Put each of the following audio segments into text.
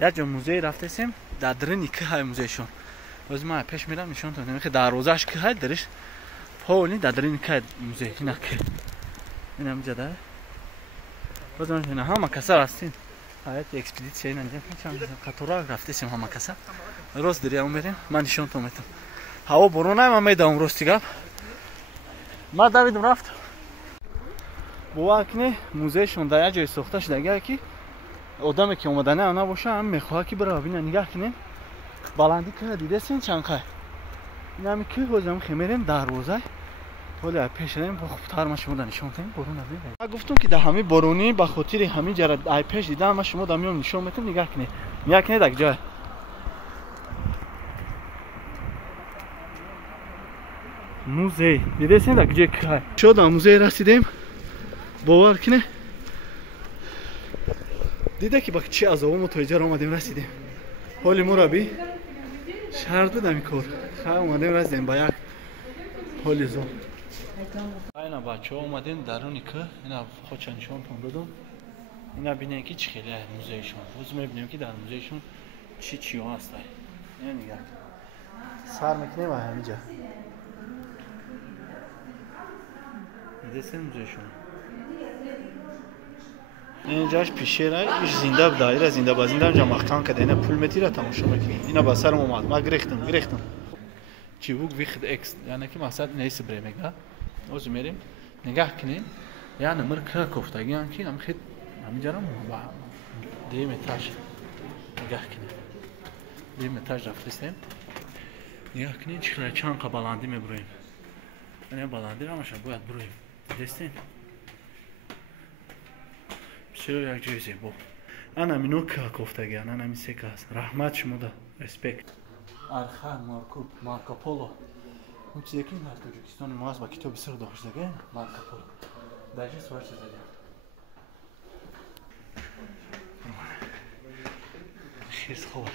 یک جا موزه رفتیم در درونی که های موزهشون باز ما پیش میرم نشون دادم که دروازه‌اش که های درش پاولی در درونی که موزه اینا که این هم جدا باز من همه کسا هستین هایت اکسپدیسیون انجام می‌کنم قطورا رفتیم همه کسا روز دریا میریم من نشون دادم هوا برونه من میدم روز دیگه ما دویدم رفت بواکنه موزهشون در جای ساخته شده که آدمی که اومدنه آنها باشه هم میخواه که برای ببینه نگاه کنین بلندی که دیدین چند خواهی این همی که حوزم خمیرین دروازه ولی پیش داریم با خوبتر ما شما نشون دادیم برون نبید من گفتم که در همین برونی به خاطر همین جرد ای پیش دیدم ما شما دمیون نشون میتونم نگاه کنین نگاه کنین در جای موزه دیدین در جای که شد موزه رسیدیم باور کنه دیده که با چی از اون متوجه آمدیم رسیدیم حالی مربی شرط بدم این کار خواهی اومدیم رسیدیم با یک حالی زون اینا بچه ها اومدیم درونی که اینا خودشان نشان بدم اینا بینیم که چی خیلی موزهشون روز میبینیم که در موزهشون چی ها هسته اینا نگاه سر میکنیم و همینجا دیده موزهشون اینجاش پیشه ایش زنده دایره زنده با زنده اونجا مخکان کده اینا پول میتیره تماشا میکنی اینا با سرم اومد ما گریختم چیبوک ویخت اکس یعنی که مقصد نیست بره میگه اوز میریم نگاه کنیم یعنی مرکه کفتگی هم که هم خیلی همینجا رو با دیم اتاج نگاه کنیم دیم اتاج رفتیم نگاه کنیم چقدر چند بلندی میبرویم یعنی بلندی رو همشون باید برویم دستین بسیار یک جای زیبا انا منو که کفتگی انا میسی که هست رحمت شما ده رسپیکت ارخان مارکوپولو اون چیزی که در تاجیکستان ما از با کتاب بسیار داشتگی مارکوپولو درجه سوار چیزی خیز خوب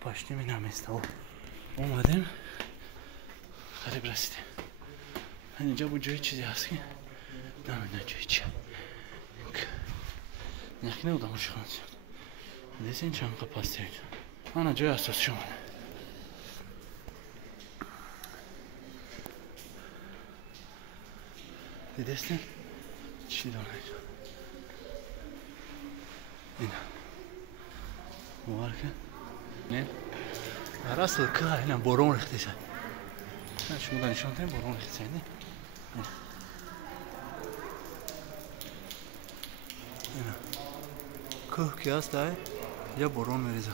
پاشتی می نمیسته اومدیم قریب رسیدیم اینجا بود جای چیزی هست که نمیدونم جای چیه نخی نبودم شخص دیدین چند قپاسته من جای اساس شما دیدین چی داره اینا مبارکه نه اصل که اینا برون ریخته شد شما نشون دادین برون ریخته شد نه کوه که هست یا برون میریزه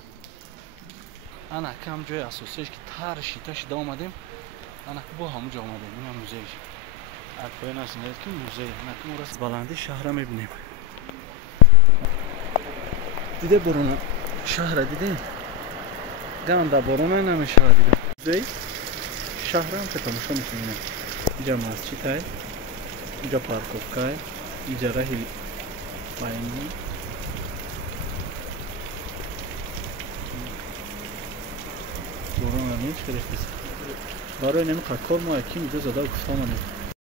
انا کم جای اساسیش که تر شیطه شده آمدیم انا که با همونجا آمدیم این هم موزهش اکبای نسیم که موزه انا که مورس بلندی شهر میبینیم دیده برون شهر دیده گنده برون نمیشه دیده موزه شهر هم که تماشا میکنیم اینجا مسجد های اینجا پارکوفکا های اینجا راهی باینی برون نیست خیلی برای نمی کار ما یکی میده زده و کفتا منه